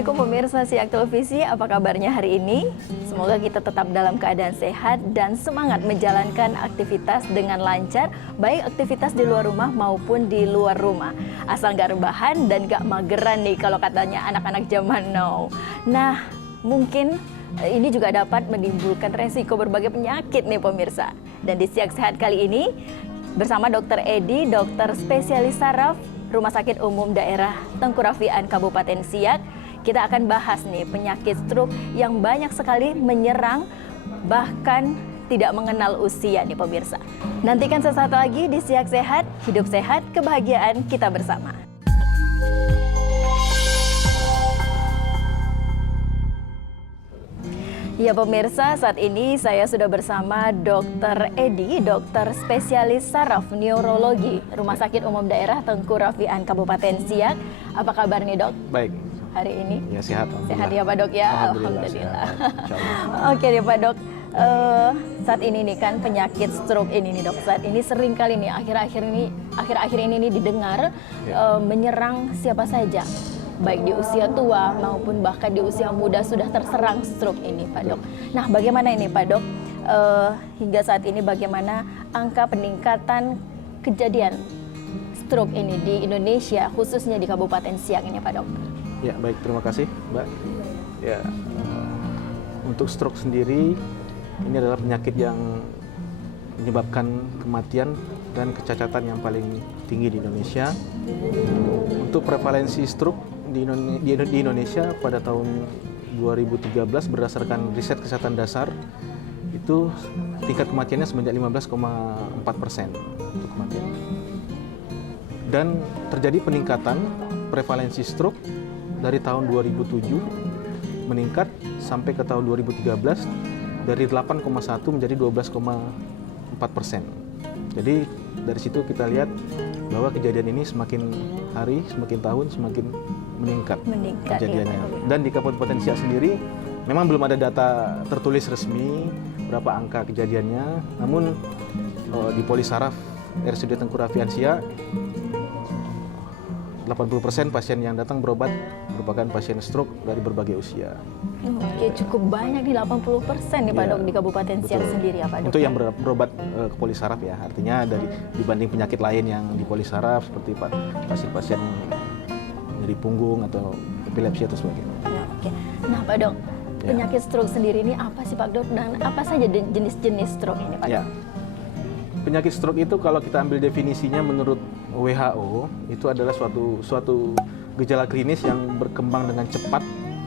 Assalamualaikum pemirsa Siak Televisi, apa kabarnya hari ini? Semoga kita tetap dalam keadaan sehat dan semangat menjalankan aktivitas dengan lancar, baik aktivitas di luar rumah maupun di luar rumah. Asal nggak rebahan dan nggak mageran nih kalau katanya anak-anak zaman now. Nah, mungkin ini juga dapat menimbulkan resiko berbagai penyakit nih pemirsa. Dan di Siak Sehat kali ini bersama Dr. Edi, dokter spesialis saraf Rumah Sakit Umum Daerah Tengku Rafian Kabupaten Siak, kita akan bahas nih penyakit stroke yang banyak sekali menyerang bahkan tidak mengenal usia nih pemirsa. Nantikan sesaat lagi di Siak Sehat, hidup sehat, kebahagiaan kita bersama. Ya pemirsa, saat ini saya sudah bersama Dr. Edi, dokter spesialis saraf neurologi Rumah Sakit Umum Daerah Tengku Rafian Kabupaten Siak. Apa kabar nih dok? Baik. Hari ini? Ya sehat. Sehat ya Pak Dok ya? Alhamdulillah. Oke deh Pak Dok. Saat ini nih kan penyakit stroke ini nih dok, saat ini sering kali nih akhir-akhir ini nih didengar menyerang siapa saja, baik di usia tua maupun bahkan di usia muda sudah terserang stroke ini Pak Dok. Nah bagaimana ini Pak Dok, hingga saat ini bagaimana angka peningkatan kejadian stroke ini di Indonesia khususnya di Kabupaten Siak ini Pak Dok? Ya baik, terima kasih Mbak. Ya, untuk stroke sendiri ini adalah penyakit yang menyebabkan kematian dan kecacatan yang paling tinggi di Indonesia. Untuk prevalensi stroke di Indonesia pada tahun 2013 berdasarkan riset kesehatan dasar itu tingkat kematiannya sebanyak 15,4% untuk kematian. Dan terjadi peningkatan prevalensi stroke dari tahun 2007 meningkat sampai ke tahun 2013 dari 8,1 menjadi 12,4%. Jadi dari situ kita lihat bahwa kejadian ini semakin hari, semakin tahun, semakin meningkat kejadiannya. Ya. Dan di Kabupaten Siak sendiri memang belum ada data tertulis resmi berapa angka kejadiannya, namun di Polisaraf RSUD Tengku Rafian Siak 80% pasien yang datang berobat merupakan pasien stroke dari berbagai usia. Oke, cukup banyak nih 80% nih Pak Dok di Kabupaten Siak sendiri ya Pak Dok. Untuk yang berobat ke Polisaraf ya, artinya dibanding penyakit lain yang di Polisaraf seperti pasien-pasien nyeri punggung atau epilepsi atau sebagainya. Ya, oke. Nah Pak Dok, penyakit stroke sendiri ini apa sih Pak Dok dan apa saja jenis-jenis stroke ini Pak Dok? Penyakit stroke itu kalau kita ambil definisinya menurut WHO itu adalah suatu gejala klinis yang berkembang dengan cepat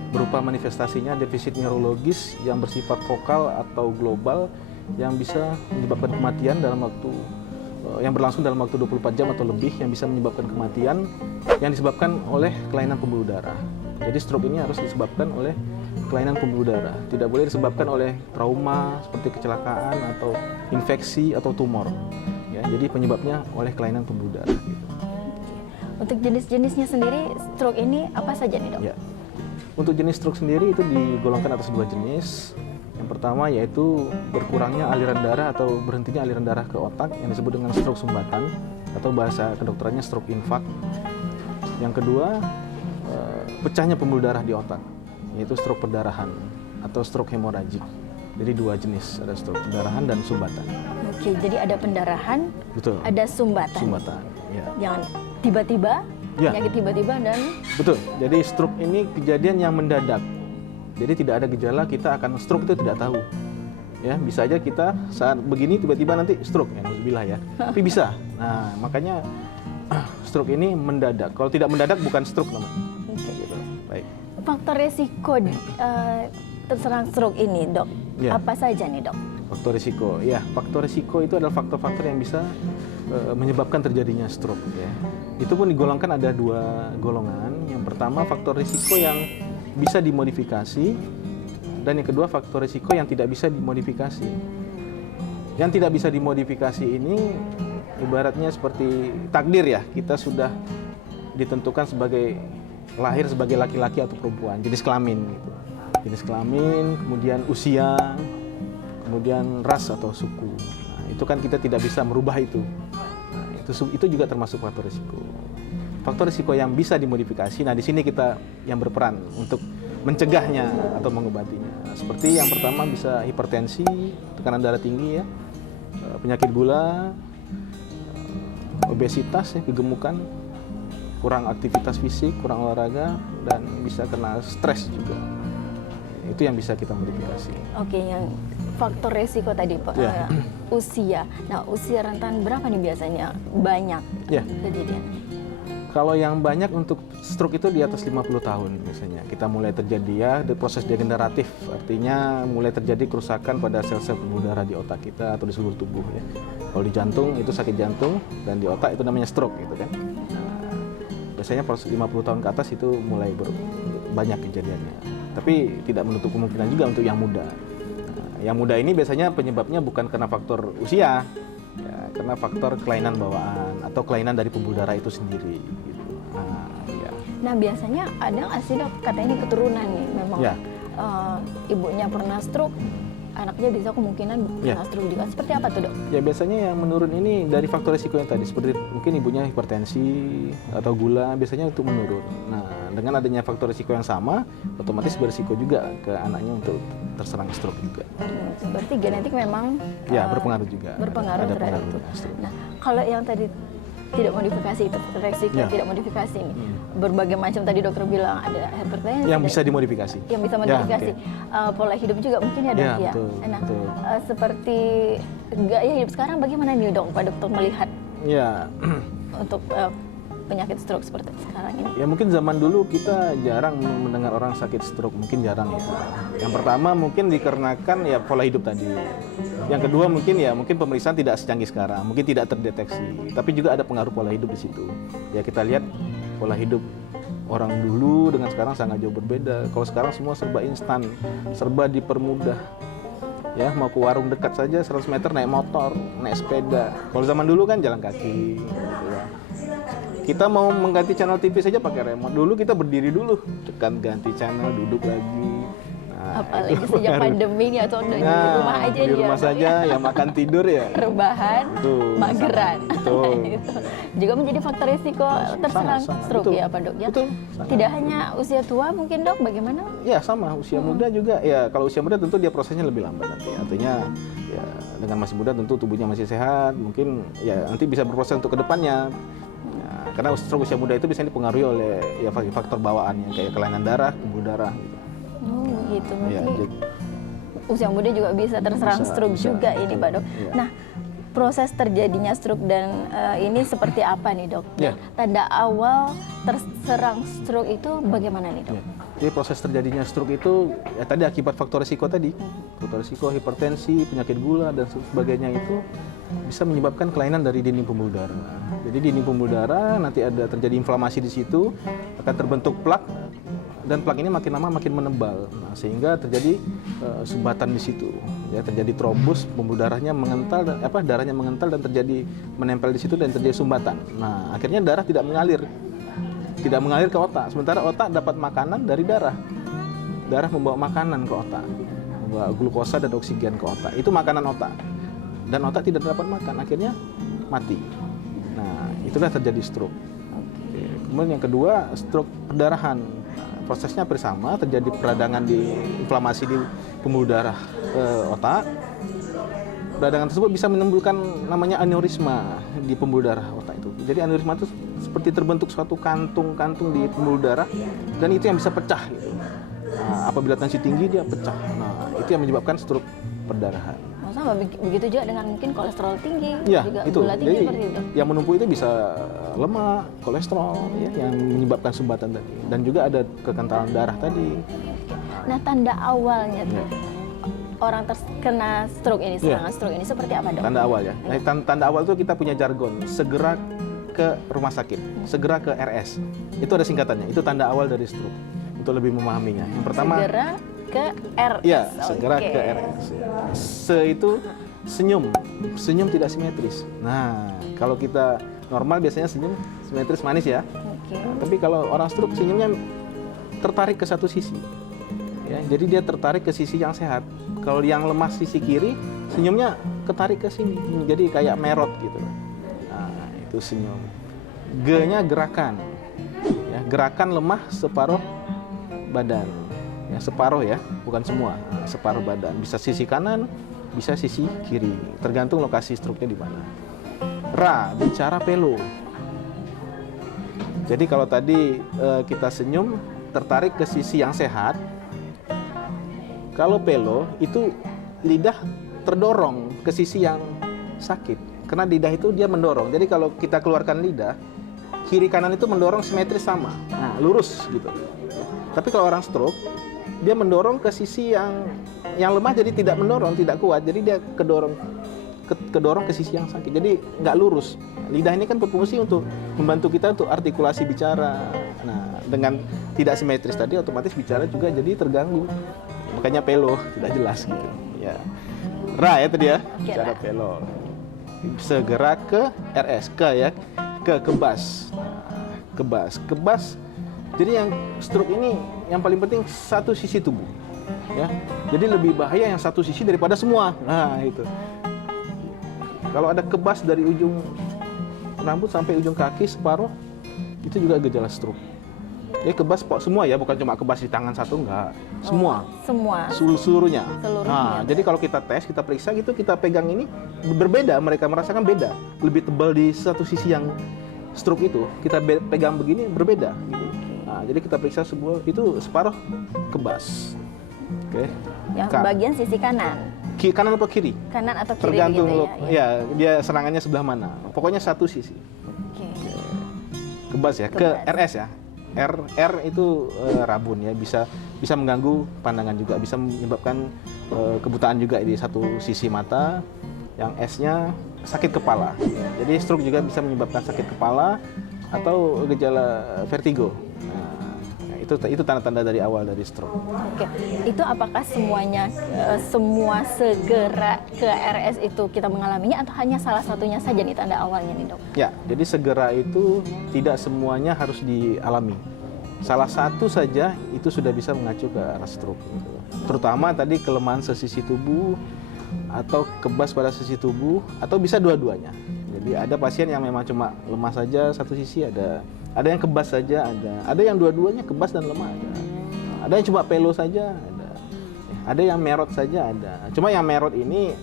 berupa manifestasinya defisit neurologis yang bersifat vokal atau global yang bisa menyebabkan kematian dalam waktu yang berlangsung dalam waktu 24 jam atau lebih, yang bisa menyebabkan kematian yang disebabkan oleh kelainan pembuluh darah. Jadi stroke ini harus disebabkan oleh kelainan pembuluh darah, tidak boleh disebabkan oleh trauma seperti kecelakaan atau infeksi atau tumor. Ya, jadi penyebabnya oleh kelainan pembuluh darah. Gitu. Untuk jenis-jenisnya sendiri stroke ini apa saja nih dok? Ya. Untuk jenis stroke sendiri itu digolongkan atas dua jenis. Yang pertama yaitu berkurangnya aliran darah atau berhentinya aliran darah ke otak yang disebut dengan stroke sumbatan atau bahasa kedokterannya stroke infarct. Yang kedua pecahnya pembuluh darah di otak, yaitu stroke perdarahan atau stroke hemoragik. Jadi dua jenis, ada stroke perdarahan dan sumbatan. Oke, jadi ada pendarahan, betul, ada sumbatan. Sumbatan, ya. Yang tiba-tiba, ya. Penyakit tiba-tiba dan... Betul, jadi stroke ini kejadian yang mendadak. Jadi tidak ada gejala, kita akan stroke itu tidak tahu. Ya, bisa aja kita saat begini tiba-tiba nanti stroke, ya, alhamdulillah ya. Tapi bisa. Nah, makanya stroke ini mendadak. Kalau tidak mendadak bukan stroke namanya. Gitu. Baik. Faktor resiko terserang stroke ini, dok, apa saja nih, dok? Faktor risiko, ya, faktor risiko itu adalah faktor-faktor yang bisa menyebabkan terjadinya stroke. Ya. Itu pun digolongkan ada dua golongan. Yang pertama faktor risiko yang bisa dimodifikasi, dan yang kedua faktor risiko yang tidak bisa dimodifikasi. Yang tidak bisa dimodifikasi ini ibaratnya seperti takdir ya, kita sudah ditentukan sebagai lahir sebagai laki-laki atau perempuan, jenis kelamin gitu. Jenis kelamin, kemudian usia, kemudian ras atau suku. Nah, itu kan kita tidak bisa merubah itu. Nah, itu juga termasuk faktor risiko. faktor risiko yang bisa dimodifikasi. Nah, di sini kita yang berperan untuk mencegahnya atau mengobatinya. Seperti yang pertama bisa hipertensi, tekanan darah tinggi ya, penyakit gula, obesitas ya, kegemukan, kurang aktivitas fisik, kurang olahraga, dan bisa kena stres juga. Itu yang bisa kita modifikasi. Oke, yang faktor resiko tadi Pak, Ya. usia. Nah, usia rentan berapa nih biasanya banyak Ya. kejadian? Kalau yang banyak untuk stroke itu di atas 50 tahun biasanya. Kita mulai terjadi ya proses degeneratif, artinya mulai terjadi kerusakan pada sel-sel pembuluh darah di otak kita atau di seluruh tubuh ya. Kalau di jantung itu sakit jantung dan di otak itu namanya stroke gitu kan. Nah, biasanya proses 50 tahun ke atas itu mulai banyak kejadiannya. Tapi tidak menutup kemungkinan juga untuk yang muda. Nah, yang muda ini biasanya penyebabnya bukan karena faktor usia, ya, karena faktor kelainan bawaan atau kelainan dari pembuluh darah itu sendiri. Gitu. Nah, ya. Nah, biasanya ada nggak sih dok, katanya ini keturunan nih, memang Ya. ibunya pernah stroke, anaknya bisa kemungkinan Ya. pernah stroke juga. Seperti apa tuh dok? Ya biasanya yang menurun ini dari faktor risiko yang tadi, seperti mungkin ibunya hipertensi atau gula, biasanya itu menurun. Nah, dengan adanya faktor risiko yang sama, otomatis berisiko juga ke anaknya untuk terserang stroke juga. Berarti genetik memang Ya, berpengaruh juga. berpengaruh Ada terhadap pengaruh itu. stroke. Nah, kalau yang tadi tidak modifikasi itu resiko Ya. tidak modifikasi ini, berbagai macam tadi dokter bilang ada hipertensi, Yang ada- bisa dimodifikasi. yang bisa Ya, modifikasi. oke. Pola hidup juga mungkin ya dok Ya, ya. betul, Nah, betul. seperti gaya hidup sekarang bagaimana nih dok, Pak dokter melihat Ya, untuk penyakit stroke seperti sekarang ini? ya mungkin zaman dulu kita jarang mendengar orang sakit stroke, mungkin jarang ya. Yang pertama mungkin dikarenakan ya pola hidup tadi. Yang kedua mungkin pemeriksaan tidak secanggih sekarang, mungkin tidak terdeteksi. Tapi juga ada pengaruh pola hidup di situ. Ya kita lihat pola hidup orang dulu dengan sekarang sangat jauh berbeda. Kalau sekarang semua serba instan, serba dipermudah. Ya mau ke warung dekat saja 100 meter naik motor, naik sepeda. Kalau zaman dulu kan jalan kaki. Gitu ya. Kita mau mengganti channel TV saja pakai remote. Dulu kita berdiri dulu, tekan ganti channel, duduk lagi. Nah, Apalagi itu sejak pengaruh. pandemi ya, atau di Nah, rumah aja di dia, rumah Dok, saja, ya makan tidur ya. rebahan, Betul, mageran. betul. Gitu. Juga menjadi faktor risiko terserang Sangat, stroke betul. ya Pak dok ya. Betul, sangat. Tidak hanya usia tua mungkin dok, bagaimana? Ya sama, usia muda juga. Ya kalau usia muda tentu dia prosesnya lebih lambat nanti. Artinya ya dengan masih muda tentu tubuhnya masih sehat, mungkin ya nanti bisa berproses untuk kedepannya. Nah, karena stroke usia muda itu biasanya dipengaruhi oleh ya faktor bawaannya kayak kelainan darah, pembuluh darah. Gitu. Oh gitu, Ya, berarti jadi- usia muda juga bisa terserang Bisa, stroke bisa, juga ini betul. Pak dok. Iya. Nah, proses terjadinya stroke dan ini seperti apa nih dok? Iya. Tanda awal terserang stroke itu bagaimana nih dok? Ya. Jadi proses terjadinya stroke itu ya tadi akibat faktor risiko tadi. Faktor risiko hipertensi, penyakit gula dan sebagainya itu bisa menyebabkan kelainan dari dinding pembuluh darah. Jadi dinding pembuluh darah nanti ada terjadi inflamasi di situ, akan terbentuk plak dan plak ini makin lama makin menebal. Nah, sehingga terjadi sumbatan di situ. Ya, terjadi trombus, pembuluh darahnya mengental dan darahnya mengental dan terjadi menempel di situ dan terjadi sumbatan. Nah, akhirnya darah tidak mengalir ke otak. Sementara otak dapat makanan dari darah. Darah membawa makanan ke otak, membawa glukosa dan oksigen ke otak. Itu makanan otak. Dan otak tidak dapat makan, akhirnya mati. Nah, itulah terjadi stroke. Oke. Kemudian yang kedua, stroke perdarahan. Nah, prosesnya hampir sama, terjadi peradangan di inflamasi di pembuluh darah otak. Peradangan tersebut bisa menimbulkan namanya aneurisma di pembuluh darah otak itu. Jadi aneurisma itu seperti terbentuk suatu kantung-kantung di pembuluh darah dan itu yang bisa pecah gitu. Nah, apabila tensi tinggi dia pecah. Nah, itu yang menyebabkan stroke perdarahan. Sama begitu juga dengan mungkin kolesterol tinggi, Ya, juga itu. gula tinggi Jadi seperti itu. yang menumpuk itu bisa lemak, kolesterol ya, yang menyebabkan sumbatan tadi. Dan juga ada kekentalan darah tadi. Nah, tanda awalnya tuh, Ya. orang terkena stroke ini, serangan stroke ini seperti apa dok? Tanda awal ya. Nah, tanda awal itu kita punya jargon, segera ke rumah sakit, segera ke RS. Itu ada singkatannya. Itu tanda awal dari stroke. Untuk lebih memahaminya. Yang pertama, Segera ke RS. ya, segera Oke. ke RS. Se itu senyum. Senyum tidak simetris. Nah, kalau kita normal biasanya senyum simetris manis ya. Oke. Nah, tapi kalau orang stroke senyumnya tertarik ke satu sisi. Ya, jadi dia tertarik ke sisi yang sehat. Kalau yang lemah sisi kiri, senyumnya ketarik ke sini. Jadi kayak merot gitu. Nah, itu senyum. G-nya gerakan. gerakan lemah separuh badan. Ya, separuh ya, bukan semua. Separuh badan. Bisa sisi kanan, bisa sisi kiri. Tergantung lokasi struknya di mana. Ra, bicara pelo. Jadi kalau tadi kita senyum, tertarik ke sisi yang sehat. Kalau pelo, itu lidah terdorong ke sisi yang sakit. Karena lidah itu dia mendorong. Jadi kalau kita keluarkan lidah, kiri kanan itu mendorong simetris sama. Nah, lurus gitu. Tapi kalau orang stroke, dia mendorong ke sisi yang lemah, jadi tidak mendorong, tidak kuat. Jadi dia kedorong ke sisi yang sakit. Jadi nggak lurus. Lidah ini kan berfungsi untuk membantu kita untuk artikulasi bicara. Nah, dengan tidak simetris tadi, otomatis bicara juga jadi terganggu. Makanya pelo tidak jelas gitu. Ya. Ra ya tadi ya, bicara pelo. Segera ke RS, ke kebas. Kebas. Jadi yang stroke ini yang paling penting satu sisi tubuh, ya. Jadi lebih bahaya yang satu sisi daripada semua. Nah itu. Kalau ada kebas dari ujung rambut sampai ujung kaki separuh, itu juga gejala stroke. Jadi kebas semua ya, bukan cuma kebas di tangan satu, enggak. Semua. Semua. Seluruhnya. Nah, jadi kalau kita tes, kita periksa gitu, kita pegang ini berbeda, mereka merasakan beda. Lebih tebal di satu sisi yang stroke itu, kita pegang begini berbeda gitu. Nah, jadi kita periksa semua itu separuh kebas. Oke. Yang bagian sisi kanan. Kanan atau kiri? Kanan atau kiri tergantung gitu ya, dia serangannya sebelah mana. Pokoknya satu sisi. Oke. Kebas ya, ke RS ya. R itu rabun ya, bisa mengganggu pandangan juga, bisa menyebabkan kebutaan juga di satu sisi mata. Yang S-nya sakit kepala. Jadi stroke juga bisa menyebabkan sakit kepala atau gejala vertigo. Nah, itu tanda-tanda dari awal dari stroke. Oke, itu apakah semuanya semua segera ke RS itu kita mengalaminya atau hanya salah satunya saja nih tanda awalnya nih dok? Ya, jadi segera itu tidak semuanya harus dialami. Salah satu saja itu sudah bisa mengacu ke arah stroke. Gitu. Terutama tadi kelemahan sesisi tubuh atau kebas pada sisi tubuh atau bisa dua-duanya. Jadi ada pasien yang memang cuma lemah saja satu sisi, ada yang kebas saja, ada yang dua-duanya kebas dan lemah ada yang cuma pelo saja, ada yang merot saja ada. Cuma yang merot ini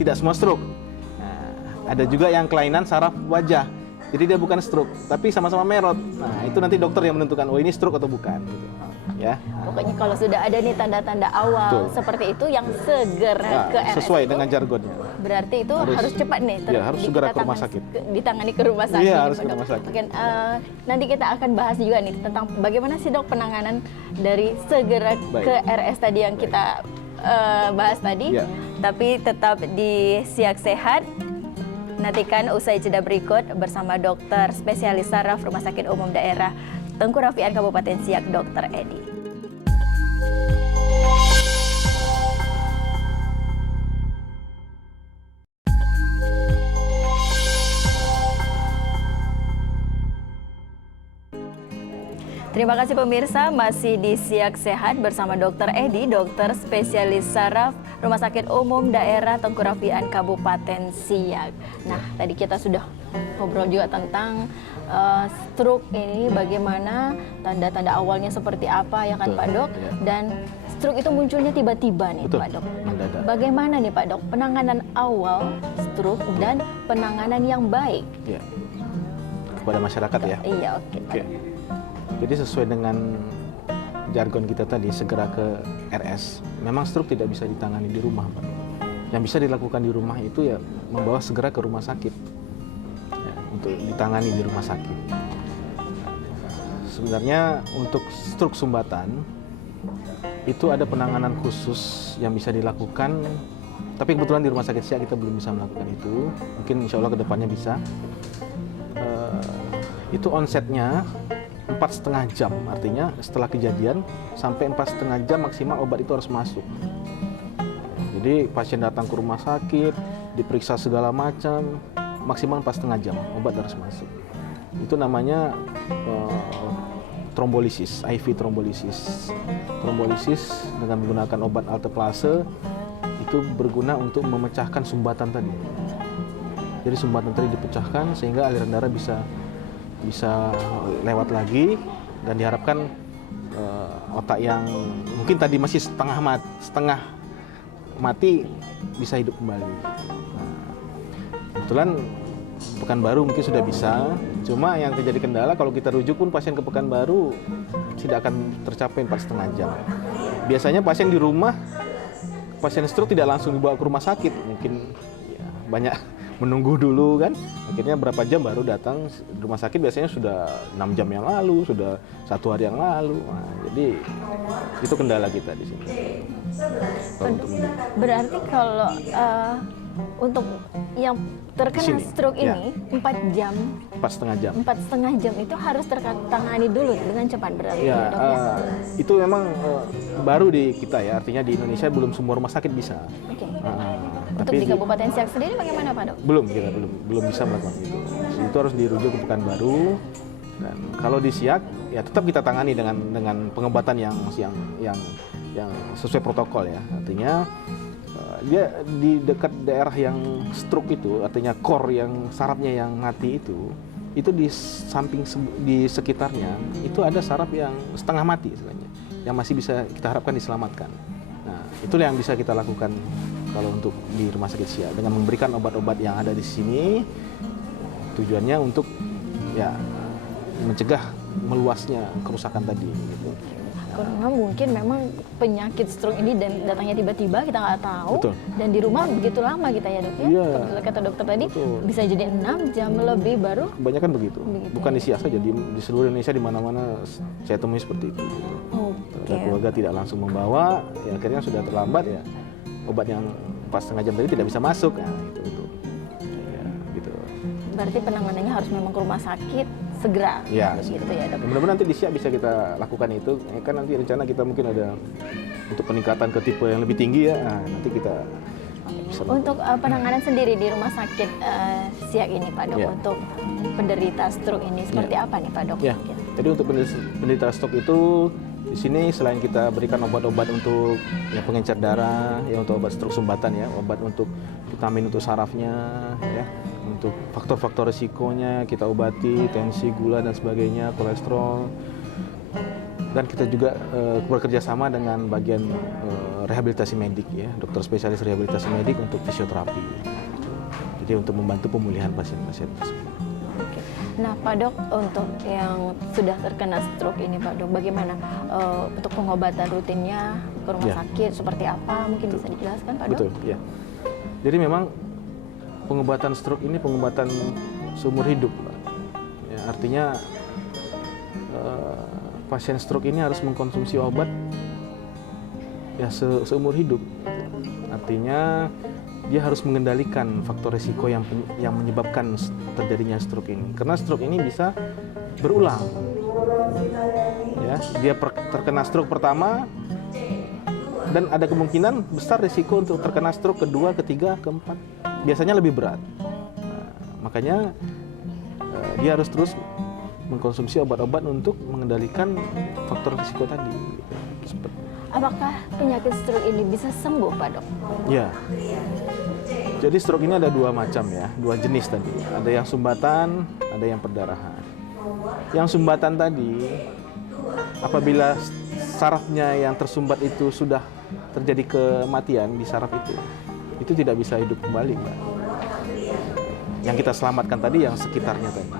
tidak semua stroke. Nah, ada juga yang kelainan saraf wajah. Jadi dia bukan stroke, tapi sama-sama merot. Nah, itu nanti dokter yang menentukan, oh ini stroke atau bukan. Gitu. Ya. Pokoknya kalau sudah ada nih tanda-tanda awal seperti itu yang segera ke RS sesuai itu, dengan jargonnya. Berarti itu harus cepat nih. Ya, harus segera ke rumah sakit. Ditangani ke rumah sakit. Iya, harus ke rumah sakit. Mungkin, nanti kita akan bahas juga nih tentang bagaimana sih dok penanganan dari segera ke RS tadi yang kita bahas tadi. Ya. Tapi tetap di Siak Sehat. Nantikan usai jeda berikut bersama dokter spesialis saraf Rumah Sakit Umum Daerah Tengku Rafian Kabupaten Siak, Dr. Edi. Terima kasih pemirsa, masih di Siak Sehat bersama Dr. Edi, dokter spesialis saraf Rumah Sakit Umum Daerah Tengku Rafian Kabupaten Siak. Nah, tadi kita sudah ngobrol juga tentang stroke ini, bagaimana tanda-tanda awalnya seperti apa ya kan Pak Dok? Dan stroke itu munculnya tiba-tiba nih Pak Dok. Bagaimana nih Pak Dok penanganan awal stroke dan penanganan yang baik? Ya. Kepada masyarakat ya? Iya, oke. Jadi sesuai dengan jargon kita tadi, segera ke RS. Memang stroke tidak bisa ditangani di rumah, Pak. Yang bisa dilakukan di rumah itu ya membawa segera ke rumah sakit ya, untuk ditangani di rumah sakit. Sebenarnya untuk stroke sumbatan itu ada penanganan khusus yang bisa dilakukan, tapi kebetulan di Rumah Sakit Siak kita belum bisa melakukan itu. Mungkin insya Allah kedepannya bisa. Itu onsetnya 4,5 jam, artinya setelah kejadian sampai 4,5 jam maksimal obat itu harus masuk. Jadi pasien datang ke rumah sakit, diperiksa segala macam, maksimal 4,5 jam obat harus masuk. Itu namanya trombolisis, IV trombolisis. Trombolisis dengan menggunakan obat alteplase itu berguna untuk memecahkan sumbatan tadi. Jadi sumbatan tadi dipecahkan sehingga aliran darah bisa bisa lewat lagi, dan diharapkan otak yang mungkin tadi masih setengah mati bisa hidup kembali. Nah, kebetulan Pekanbaru mungkin sudah bisa, cuma yang terjadi kendala kalau kita rujuk pun pasien ke Pekanbaru tidak akan tercapai 4,5 jam. Biasanya pasien di rumah, pasien stroke tidak langsung dibawa ke rumah sakit, mungkin ya, banyak menunggu dulu kan, akhirnya berapa jam baru datang rumah sakit, biasanya sudah 6 jam yang lalu, sudah 1 hari yang lalu. Nah, jadi itu kendala kita di sini. Berarti kalau untuk yang terkena Sini, stroke ya. ini 4 jam, 4,5 jam. 4,5 jam itu harus tertangani dulu dengan cepat berarti Ya, dok ya? itu memang baru di kita ya, artinya di Indonesia belum semua rumah sakit bisa. Oke. Untuk Tapi di Kabupaten Siak sendiri bagaimana Pak Dok? kita belum bisa melakukan itu. Itu harus dirujuk ke Pekanbaru, dan kalau di Siak ya tetap kita tangani dengan pengobatan yang sesuai protokol ya. Artinya dia di dekat daerah yang stroke itu, artinya core yang sarafnya yang mati itu di samping di sekitarnya itu ada saraf yang setengah mati istilahnya, yang masih bisa kita harapkan diselamatkan. Nah, itulah yang bisa kita lakukan kalau untuk di Rumah Sakit Siak dengan memberikan obat-obat yang ada di sini, tujuannya untuk ya mencegah meluasnya kerusakan tadi gitu. Karena mungkin memang penyakit stroke ini dan datangnya tiba-tiba kita nggak tahu. Betul. Dan di rumah begitu lama kita ya dok ya. Iya. Kalau kata dokter tadi Betul. bisa jadi 6 jam lebih baru. Kebanyakan begitu. Bukan di Siak saja, di seluruh Indonesia di mana-mana saya temui seperti itu. Oke. Keluarga tidak langsung membawa, ya akhirnya sudah terlambat ya, obat yang 4,5 jam tadi tidak bisa masuk. Nah, itu. Ya, gitu. Berarti penanganannya harus memang ke rumah sakit segera. Ya, gitu ya dok. mudah-mudahan nanti di Siak bisa kita lakukan itu. Kan nanti rencana kita mungkin ada untuk peningkatan ke tipe yang lebih tinggi ya. Nah, nanti kita bisa Untuk penanganan sendiri di rumah sakit Siak ini Pak Dok, Ya. untuk penderita stroke ini seperti apa nih Pak Dok? Ya, jadi untuk penderita stroke itu di sini selain kita berikan obat-obat untuk ya, pengencer darah, ya untuk obat stroke sumbatan ya, obat untuk vitamin untuk sarafnya, ya, untuk faktor-faktor risikonya kita obati, tensi, gula dan sebagainya, kolesterol, dan kita juga bekerja sama dengan bagian rehabilitasi medik ya, dokter spesialis rehabilitasi medik untuk fisioterapi. Jadi untuk membantu pemulihan pasien-pasien tersebut. Oke. Nah, Pak Dok, untuk yang sudah terkena stroke ini, Pak Dok, bagaimana untuk pengobatan rutinnya ke rumah Ya. sakit seperti apa? Mungkin bisa dijelaskan, Pak Dok? Betul, ya. Jadi memang pengobatan stroke ini pengobatan seumur hidup, Pak. Ya, artinya pasien stroke ini harus mengkonsumsi obat ya seumur hidup. Artinya dia harus mengendalikan faktor risiko yang menyebabkan terjadinya stroke ini. Karena stroke ini bisa berulang. Ya, dia terkena stroke pertama dan ada kemungkinan besar risiko untuk terkena stroke kedua, ketiga, keempat. Biasanya lebih berat. Nah, makanya dia harus terus mengkonsumsi obat-obat untuk mengendalikan faktor risiko tadi. Seperti. Apakah penyakit stroke ini bisa sembuh, Pak Dok? Ya. Jadi stroke ini ada dua macam ya, dua jenis tadi. Ada yang sumbatan, ada yang perdarahan. Yang sumbatan tadi, apabila sarafnya yang tersumbat itu sudah terjadi kematian di saraf itu tidak bisa hidup kembali, Mbak. Yang kita selamatkan tadi yang sekitarnya tadi.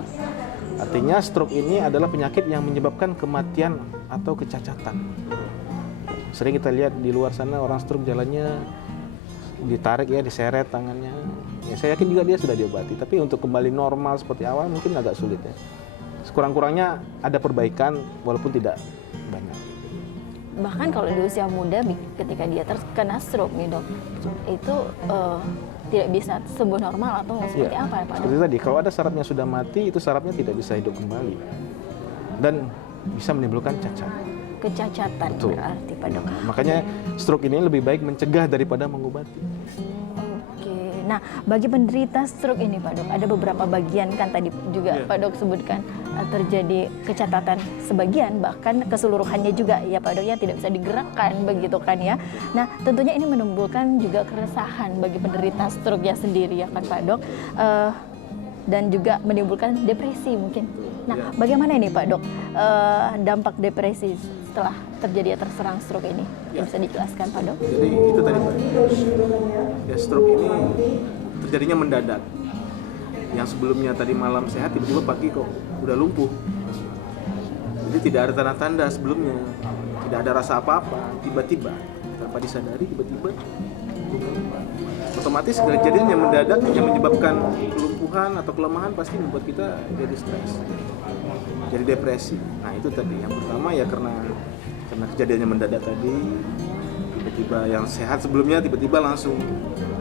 Artinya stroke ini adalah penyakit yang menyebabkan kematian atau kecacatan. Sering kita lihat di luar sana orang stroke jalannya ditarik ya, diseret tangannya. Ya, saya yakin juga dia sudah diobati, tapi untuk kembali normal seperti awal mungkin agak sulit ya. Sekurang-kurangnya ada perbaikan walaupun tidak banyak. Bahkan kalau di usia muda ketika dia terkena stroke nih dok, itu tidak bisa sembuh normal atau seperti apa ya Pak Dok? Seperti tadi, kalau ada sarafnya sudah mati, itu sarafnya tidak bisa hidup kembali dan bisa menimbulkan cacat. Kecacatan. Betul. Berarti Pak Dok. Makanya stroke ini lebih baik mencegah daripada mengobati. Oke, nah bagi penderita stroke ini Pak Dok, ada beberapa bagian kan tadi juga Pak Dok sebutkan terjadi kecacatan sebagian, bahkan keseluruhannya juga ya Pak Dok ya tidak bisa digerakkan begitu kan ya. Nah tentunya ini menimbulkan juga keresahan bagi penderita stroke ya sendiri ya kan Pak Dok. dan juga menimbulkan depresi mungkin. Nah, Ya. bagaimana ini Pak Dok dampak depresi setelah terjadi terserang stroke ini? Ya. Bisa dijelaskan Pak Dok? Jadi itu tadi Mbak. Ya, stroke ini terjadinya mendadak. Yang sebelumnya tadi malam sehat, tiba-tiba pagi kok udah lumpuh. Jadi tidak ada tanda-tanda sebelumnya, tidak ada rasa apa-apa, tiba-tiba tanpa disadari tiba-tiba otomatis kejadian yang mendadak yang menyebabkan kelumpuhan atau kelemahan pasti membuat kita jadi stres, jadi depresi. Nah itu tadi yang pertama ya karena kejadiannya mendadak tadi, tiba-tiba yang sehat sebelumnya tiba-tiba langsung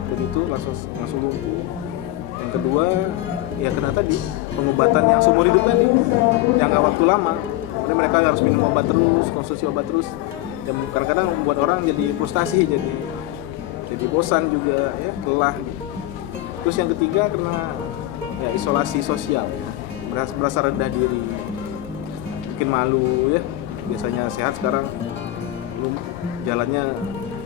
begitu langsung lumpuh. Yang kedua ya karena tadi pengobatan yang seumur hidup tadi, jangka waktu lama. Jadi mereka harus minum obat terus, konsumsi obat terus. Dan kadang-kadang membuat orang jadi frustasi, jadi bosan juga, ya, lelah. Gitu. Terus yang ketiga karena ya isolasi sosial, ya. Merasa rendah diri, bikin malu, ya. Biasanya sehat sekarang belum jalannya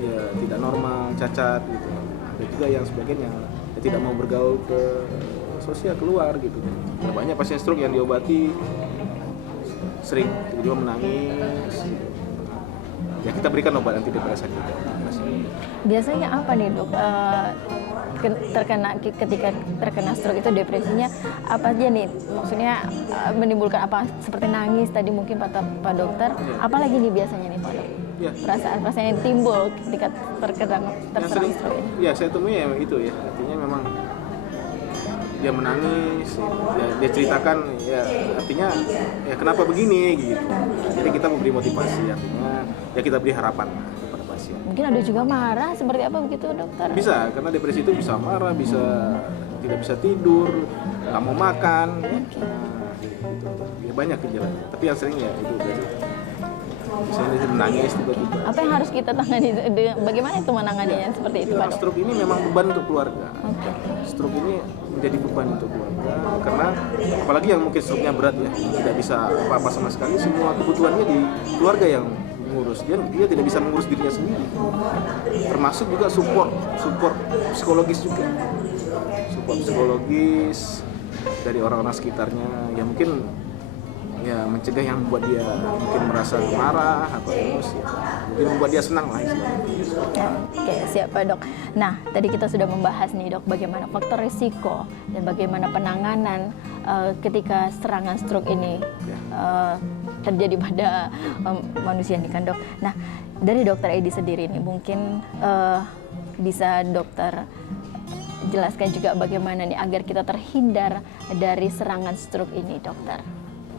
ya tidak normal, cacat gitu. Ada juga yang sebagian yang ya, tidak mau bergaul ke sosial keluar gitu. Ya, banyak pasien stroke yang diobati sering tiba-tiba menangis. Ya kita berikan obat antidepresan juga. Biasanya apa nih Dok? Ketika terkena stroke itu depresinya apa aja nih? Maksudnya menimbulkan apa? Seperti nangis tadi mungkin kata Pak Dokter. Apalagi nih biasanya nih Pak Dok? Ya. Perasaan yang timbul ketika terserang stroke ini? Ya saya temui ya itu ya. Artinya memang dia menangis, ya, dia ceritakan ya artinya ya kenapa begini gitu. Jadi kita memberi motivasi, artinya ya kita beri harapan kepada pasien. Mungkin ada juga marah seperti apa begitu dokter? Bisa, karena depresi itu bisa marah, bisa tidak bisa tidur, nggak mau makan, ya. Gitu. Ya banyak gejala. Tapi yang sering ya itu berarti misalnya dia menangis tiba-tiba. Apa yang harus kita tangani? Bagaimana itu menanganinya seperti itu Pak Dok? Stroke ini memang beban untuk keluarga. Stroke ini menjadi beban untuk keluarga karena apalagi yang mungkin stroke-nya berat ya, tidak bisa apa-apa sama sekali, semua kebutuhannya di keluarga yang mengurus. Dia tidak bisa mengurus dirinya sendiri. Termasuk juga support psikologis juga. Support psikologis dari orang-orang sekitarnya yang mungkin ya mencegah yang membuat dia mungkin merasa marah atau emosi, mungkin membuat dia senang lah istilahnya. Oke, siap Pak Dok. Nah, tadi kita sudah membahas nih Dok, bagaimana faktor risiko dan bagaimana penanganan ketika serangan stroke ini terjadi pada manusia nih kan Dok. Nah, dari Dokter Edi sendiri nih mungkin bisa Dokter jelaskan juga bagaimana nih agar kita terhindar dari serangan stroke ini Dokter.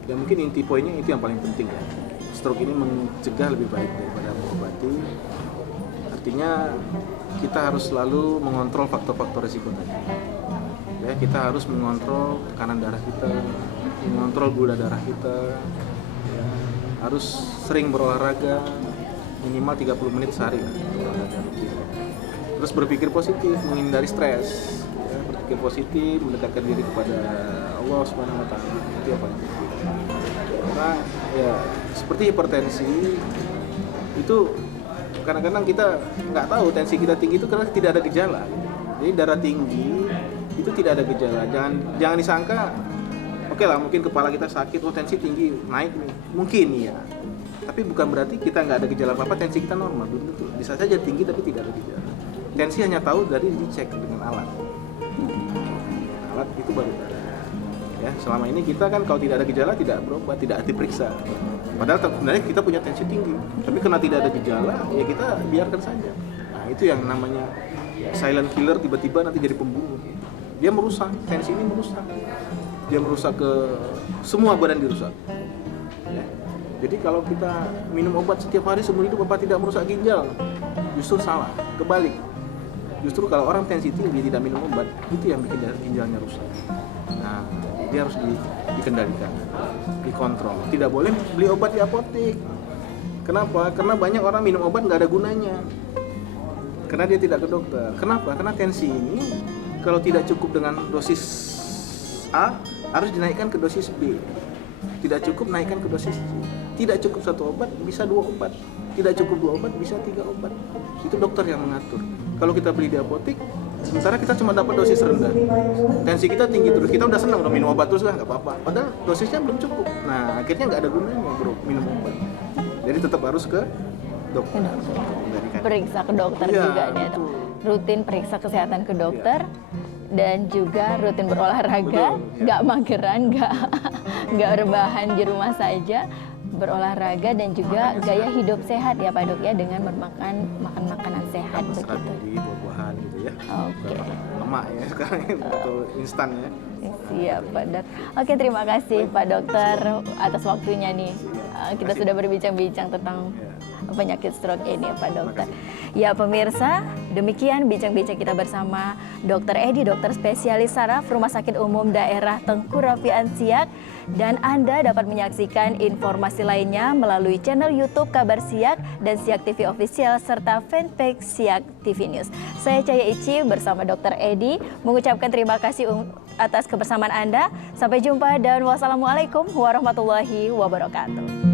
Dan mungkin inti poinnya itu yang paling penting ya. Stroke ini mencegah lebih baik daripada mengobati. Artinya kita harus selalu mengontrol faktor-faktor risiko tadi. Ya, kita harus mengontrol tekanan darah kita, mengontrol gula darah kita. Ya, harus sering berolahraga minimal 30 menit sehari. Terus berpikir positif, menghindari stres. Ya, berpikir positif, mendekatkan diri kepada Allah Subhanahu wa taala. Itu yang paling penting. Karena ya seperti hipertensi itu kadang-kadang kita nggak tahu tensi kita tinggi itu karena tidak ada gejala. Jadi darah tinggi itu tidak ada gejala. Jangan disangka oke lah mungkin kepala kita sakit, tensi tinggi naik nih. Mungkin ya. Tapi bukan berarti kita nggak ada gejala apa-apa, tensi kita normal, belum tentu. Bisa saja tinggi tapi tidak ada gejala. Tensi hanya tahu dari dicek dengan alat. Alat itu baru ada. Ya, selama ini kita kan kalau tidak ada gejala tidak berobat, tidak diperiksa. Padahal sebenarnya kita punya tensi tinggi, tapi karena tidak ada gejala, ya kita biarkan saja. Nah, itu yang namanya silent killer, tiba-tiba nanti jadi pembunuh. Dia merusak, tensi ini merusak. Dia merusak ke semua badan dirusak. Ya. Jadi kalau kita minum obat setiap hari seumur hidup apa tidak merusak ginjal? Justru salah, kebalik. Justru kalau orang tensi tinggi tidak minum obat, itu yang bikin ginjalnya rusak. Nah, dia harus dikendalikan, dikontrol. Tidak boleh beli obat di apotek. Kenapa? Karena banyak orang minum obat nggak ada gunanya. Karena dia tidak ke dokter. Kenapa? Karena tensi ini kalau tidak cukup dengan dosis A, harus dinaikkan ke dosis B. Tidak cukup naikkan ke dosis C. Tidak cukup 1 obat, bisa 2 obat. Tidak cukup 2 obat, bisa 3 obat. Itu dokter yang mengatur. kalau kita beli di apotek, sementara kita cuma dapat dosis rendah, tensi kita tinggi terus, kita udah senang udah minum obat terus lah nggak apa-apa, padahal dosisnya belum cukup. Nah akhirnya nggak ada gunanya bro minum obat, jadi tetap harus ke dokter. Periksa ke dokter Iya, juga nih, betul. rutin periksa kesehatan ke dokter. Dan juga rutin berolahraga, Betul, nggak mageran, nggak rebahan di rumah saja, berolahraga dan juga gaya hidup sehat ya Pak Dok ya, dengan makan makanan sehat Serat begitu. tadi, buah-buahan gitu ya. Oke. Bukan makan lemak ya sekarang atau instan ya. Siap Pak Dok. Oke, terima kasih Pak Dokter atas waktunya nih. Kita sudah berbincang-bincang tentang penyakit stroke ini Pak Dokter. Ya pemirsa, demikian bincang-bincang kita bersama Dr. Edi, dokter spesialis saraf Rumah Sakit Umum Daerah Tengku Rafian Siak. Dan Anda dapat menyaksikan informasi lainnya melalui channel YouTube Kabar Siak dan Siak TV Official serta fanpage Siak TV News. Saya Cahaya Ici bersama Dr. Edi mengucapkan terima kasih atas kebersamaan Anda. Sampai jumpa dan wassalamualaikum warahmatullahi wabarakatuh.